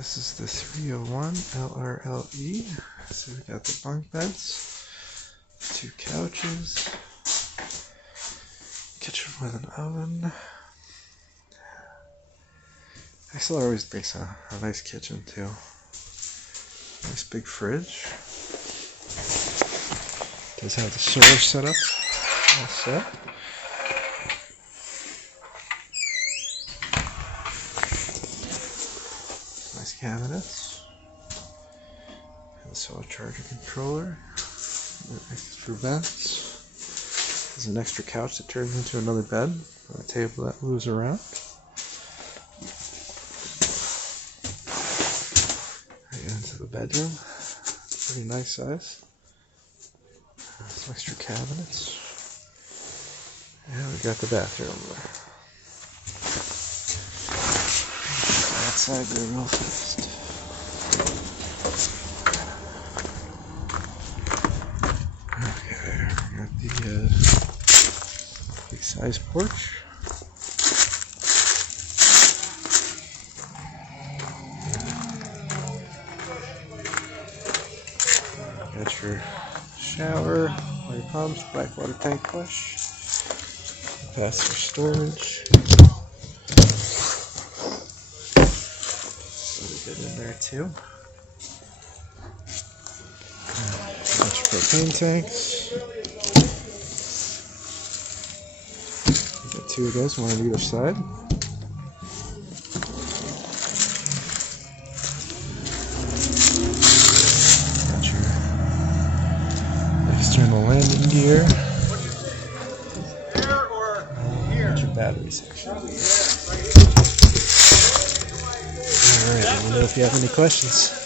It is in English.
This is the 301 LRLE. So we got the bunk beds, 2 couches, kitchen with an oven. XLR always makes a nice kitchen too. Nice big fridge. Does have the solar setup all set. Nice cabinets. And a solar charger controller. Extra vents. There's an extra couch that turns into another bed. A table that moves around. Right into the bedroom. Pretty nice size. Some extra cabinets. And we got the bathroom there. Outside there real fast. Okay, we got the big size porch. Got your shower, all your pumps, black water tank flush, pass for storage. Put it in there too. Bunch of propane tanks. Got 2 of those, one on either side. External landing gear. Here's your battery section. Alright, let me know if you have any questions.